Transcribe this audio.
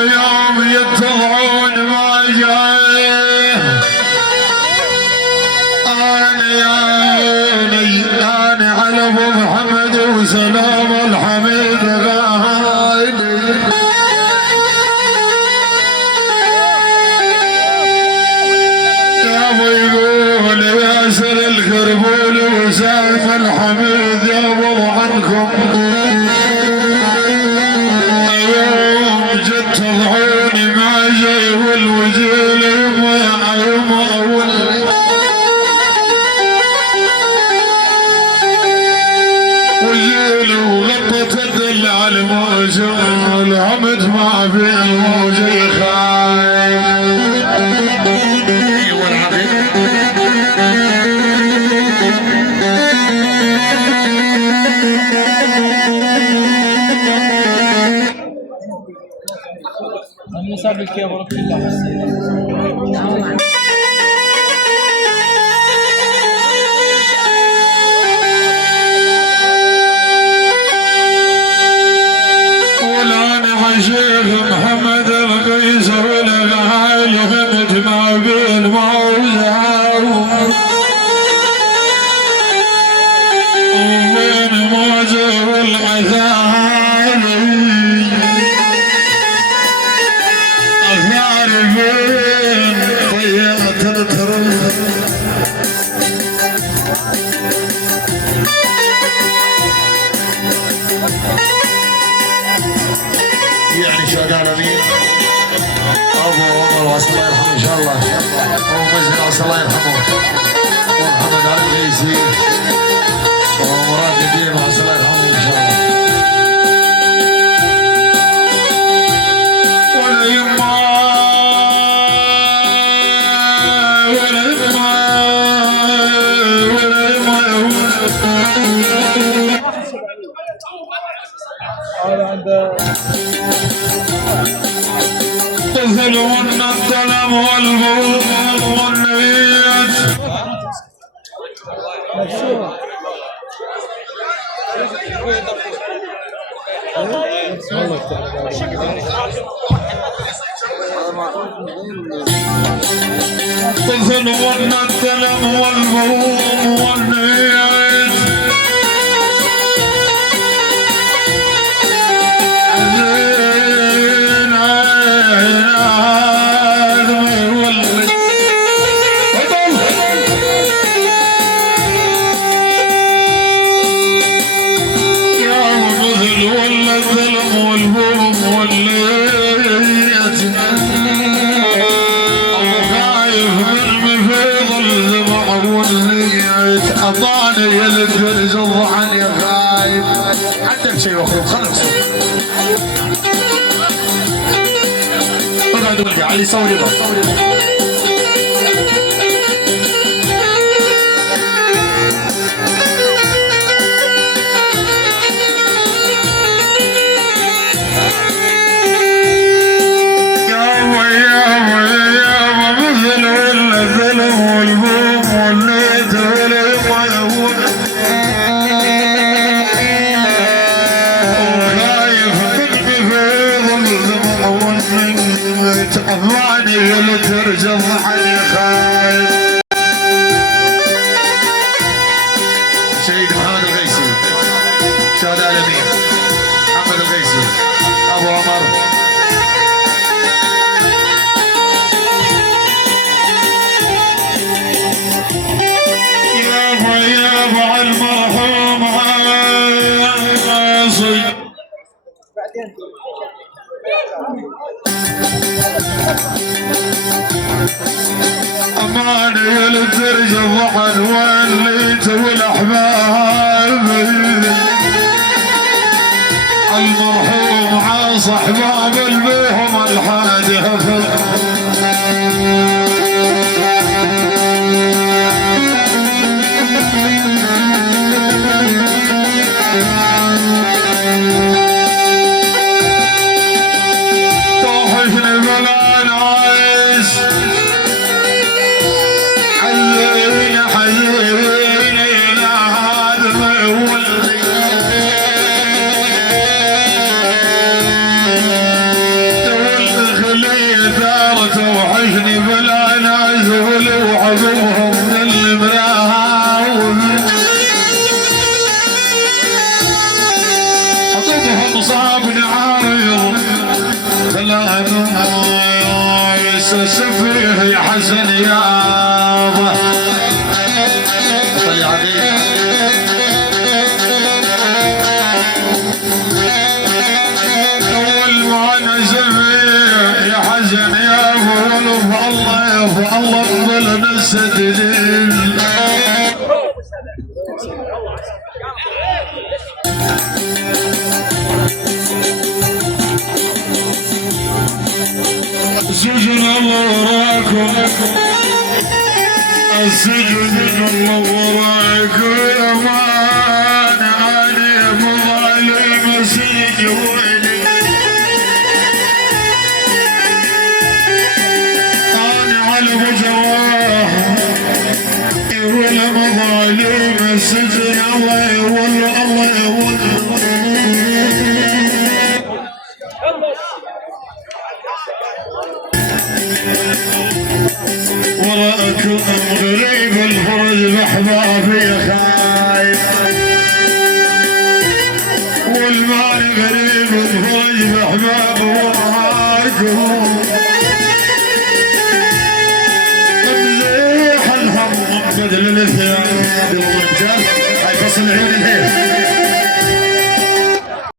يوم يتضعون ما جاي أنا على أبو محمد وسلام الحميد غايدي يا أبو يقول ياسر الكربول وسالم الحميد يا أبو عنكم يوم جت تضعوني ما جاي والوزيل وغطت الدل على الموجة العمد ما في الموجة خايف النساء بالكبر كلها شيخ محمد القيصر والغالي غمت ما بين موزع وبين موزع والعذاب أثار بين طيات التراب يعني شهداء مين؟ ابو عمر وعسى الله يرحمه ان شاء الله ابو مجد وعسى الله يرحمه ومحمد علي الغيسي ومراد الدين وعسى الله يرحمه ان شاء الله ولا يما تذلون الظلم والظلم والنيات تذلون الظلم والظلم والنيات أطاني الدرز الضحن يا خايف عندك شيء أخر خلص اقعد ولدي علي صوري بقى أضعني ولترجع عني خايف شهيد محمد الغيسي شهداء الأمين محمد الغيسي أبو عمر يابا المرحوم عاصي أماني للدرج الضحن وليت والأحباب المرحوم عاص أحباب البيهم الحادث طاحشني بلا نايس وصابني عارض لا سفيه يا حسن يابا طلع عليك والمعنى سفيه يا حسن يابا الله قبل نستدلل سجن الله وراكم السجن الله وراكم يا مان علي مظالم سجن ويلي انا على بجراح يقول مظالم السجن الله يقول الله يقول وراكم غريب الفرج بأحبابي خايف والمال غريب الفرج بأحبابي وراكم مزيح الهم بدل الثياب الرجال هاي فصل عيون الهيل